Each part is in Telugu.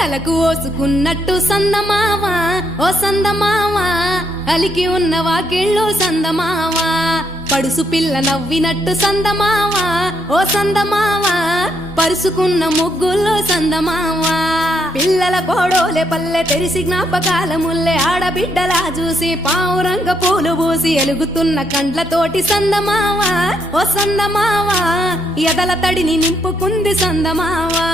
తలకు ఓసుకున్నట్టు సందమావా ఓ సందమావా అలికి ఉన్న వాకిళ్ళు సందమావా పడుసు పిల్ల నవ్వినట్టు సందమావా ఓ సందమావా పరుసుకున్న ముగ్గుల్లో సందమావా పిల్లల కోడోలే పల్లె తెరిసి జ్ఞాపకాల ముల్లె ఆడబిడ్డలా చూసి పావురంగ పూలు పూసి ఎలుగుతున్న కండ్లతోటి సందమావా ఓ సందమావా ఎదల తడిని నింపుకుంది సందమావా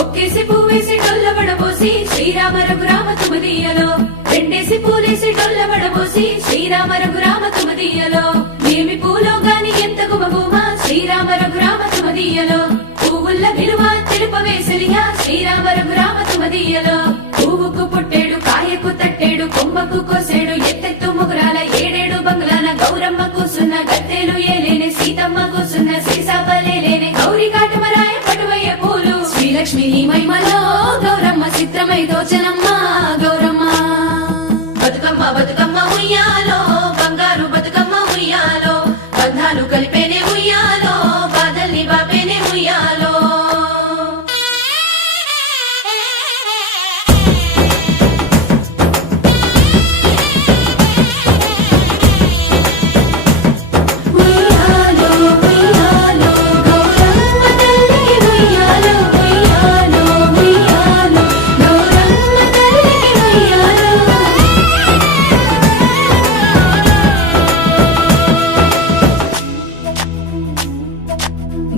ఒక్కేసి పువ్వేసి డొల్లబడబోసి శ్రీరామ రఘురామ తుమదీయలో రెండేసి పూలేసి డొల్లబడబోసి శ్రీరామ రఘురామ తుమదీయలో ఏమి పూలో గాని ఎంత గుమగుమ శ్రీరామ రఘురామ తుమదీయలో పువ్వుల్ల విలువ తెలుపవేసలిగా శ్రీరామ రఘురామ తుమదీయలో పువ్వుకు పుట్టేడు కాయకు తట్టేడు కొమ్మకు కోసేడు ఎత్తెత్తు ముగురాల ఏడేడు బంగ్లాన గౌరమ్మ కూసున్న గత్తెలు ఏలేనే సీతమ్మ కూసున్న సీసాపలేలేనే గౌరీ కాటమరాయ పటువయ్య పూలు శ్రీలక్ష్మి మహిమలో గౌరమ్మ చిత్రమై దోచనమ్మ గౌరమ్మ బతుకమ్మ బతుకమ్మ ఉయ్యాలో బంగారు బతుకమ్మ ఉయ్యాలో బంధాలు కలిపేనే ఉయ్యాలో బాధల్ని బాపేనే ఉయ్యాలో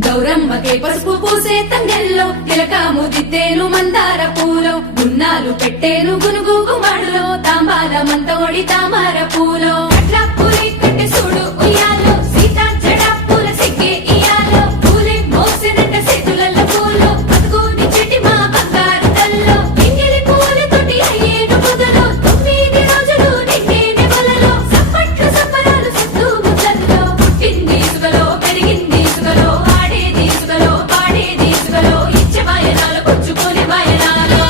గౌరమ్మకే పసుపు పూసే తంగెల్లో తిలకాము దిద్దేను మందార పూలో గున్నాలు పెట్టేను గునుగు గుమాడులో తాంబాల మంతోడి తామర పూలో అట్లా పూలి కట్టె చూడు ఉయ్యాలో సీతా జడ పూల సిగ్గే ఇయాలో పూలే మోసినట్ట చేతులలో పూలో బతుకుని చెట్టి మా బంగారు తల్లో ఎంగిలి పూలతోటి అయ్యేను పొదలో 9 రోజులు నిండేనే వలలో సప్పట్లు సప్పరాలు సత్తు ముద్దల్లో పుట్టింది ఇసుకలో పెరిగింది ఇసుకలో ఆడేది ఇసుకలో పాడేది ఇసుకలో ఇచ్చే వాయనాలు పుచ్చుకునే వాయనాలు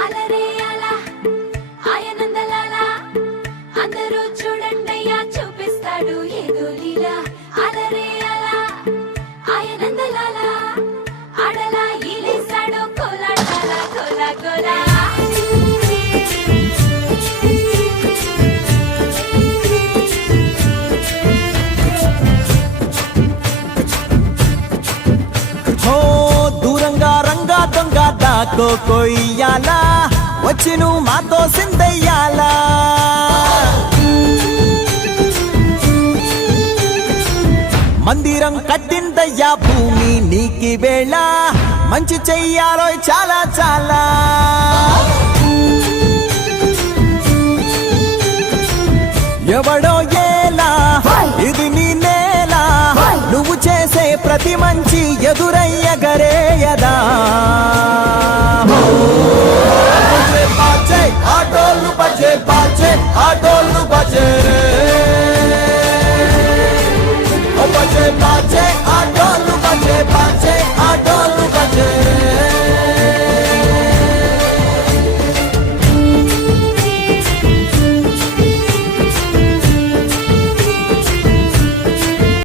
అలరే అలా ఆయనందలాలా అందరూ చూడండయ్యా చూపిస్తాడు ఏదో లీలా అలరే అలా ఆయనందలాలా ఆడలా ఈలేసాడు కోలాటాల కోలా కోలా హో దూరంగా రంగా దొంగ దాకో కొయ్యాలా వచ్చి నువ్వు మాతో సిందయ్యాలా మందిరం కట్టిందయ్యా భూమి నీకి వేళ మంచి చెయ్యాలో చాలా చాలా ఎవడో ఏలా ఇది నీ నేల నువ్వు చేసే ప్రతి మంచి ఎదురయ్యగరేయదా ఆటోళ్ళు బజే బాజే ఆటోళ్ళు బజే రే బజే బాజే